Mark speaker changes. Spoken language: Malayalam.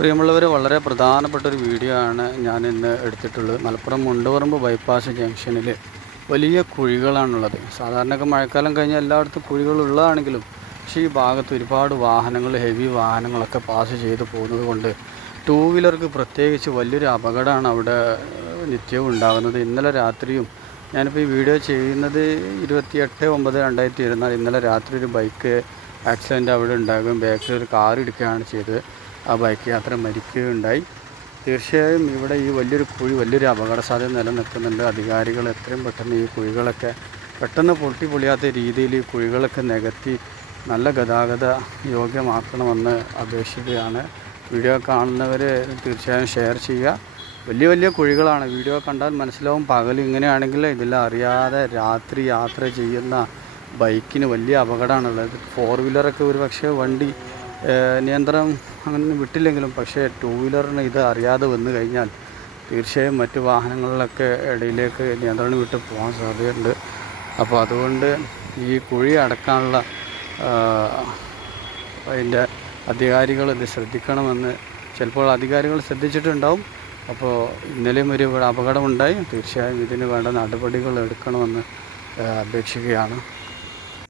Speaker 1: പ്രിയമുള്ളവർ വളരെ പ്രധാനപ്പെട്ട ഒരു വീഡിയോ ആണ് ഞാൻ ഇന്ന് എടുത്തിട്ടുള്ളത്. മലപ്പുറം മുണ്ടുപറമ്പ് ബൈപ്പാസ് ജംഗ്ഷനിൽ വലിയ കുഴികളാണുള്ളത്. സാധാരണയൊക്കെ മഴക്കാലം കഴിഞ്ഞാൽ എല്ലായിടത്തും കുഴികളുള്ളതാണെങ്കിലും പക്ഷേ ഈ ഭാഗത്ത് ഒരുപാട് വാഹനങ്ങൾ ഹെവി വാഹനങ്ങളൊക്കെ പാസ് ചെയ്ത് പോകുന്നത് കൊണ്ട് ടൂ വീലർക്ക് പ്രത്യേകിച്ച് വലിയൊരു അപകടമാണ് അവിടെ നിത്യവും ഉണ്ടാകുന്നത്. ഇന്നലെ രാത്രിയും ഞാനിപ്പോൾ ഈ വീഡിയോ ചെയ്യുന്നത് ഇരുപത്തിയെട്ട് ഒമ്പത് രണ്ടായിരത്തി ഇരുന്നാൽ ഇന്നലെ രാത്രി ഒരു ബൈക്ക് ആക്സിഡന്റ് അവിടെ ഉണ്ടാകും ബാക്കിൽ ഒരു കാർ ഇടിക്കുകയാണ് ചെയ്തത്. ആ ബൈക്ക് യാത്ര മരിക്കുകയുണ്ടായി. തീർച്ചയായും ഇവിടെ ഈ വലിയൊരു കുഴി വലിയൊരു അപകട സാധ്യത നിലനിൽക്കുന്നുണ്ട്. അധികാരികൾ എത്രയും പെട്ടെന്ന് ഈ കുഴികളൊക്കെ പെട്ടെന്ന് പൊട്ടി പൊളിയാത്ത രീതിയിൽ ഈ കുഴികളൊക്കെ നികത്തി നല്ല ഗതാഗത യോഗ്യമാക്കണമെന്ന് അപേക്ഷിക്കുകയാണ്. വീഡിയോ കാണുന്നവർ തീർച്ചയായും ഷെയർ ചെയ്യുക. വലിയ വലിയ കുഴികളാണ്. വീഡിയോ കണ്ടാൽ മനസ്സിലാവും. പകൽ ഇങ്ങനെയാണെങ്കിൽ ഇതെല്ലാം അറിയാതെ രാത്രി യാത്ര ചെയ്യുന്ന ബൈക്കിന് വലിയ അപകടമാണുള്ളത്. ഫോർ വീലറൊക്കെ ഒരു പക്ഷേ വണ്ടി നിയന്ത്രണം അങ്ങനെ വിട്ടില്ലെങ്കിലും പക്ഷേ ടൂ വീലറിന് ഇത് അറിയാതെ വന്നു കഴിഞ്ഞാൽ തീർച്ചയായും മറ്റു വാഹനങ്ങളിലൊക്കെ ഇടയിലേക്ക് നിയന്ത്രണം വിട്ട് പോകാൻ സാധ്യതയുണ്ട്. അപ്പോൾ അതുകൊണ്ട് ഈ കുഴി അടക്കാനുള്ള അതിന്റെ അധികാരികൾ ഇത് ശ്രദ്ധിക്കണമെന്ന് ചിലപ്പോൾ അധികാരികൾ ശ്രദ്ധിച്ചിട്ടുണ്ടാവും. അപ്പോൾ ഇന്നലെയും ഒരു അപകടമുണ്ടായി. തീർച്ചയായും ഇതിന് വേണ്ട നടപടികൾ എടുക്കണമെന്ന് അപേക്ഷിക്കുകയാണ്.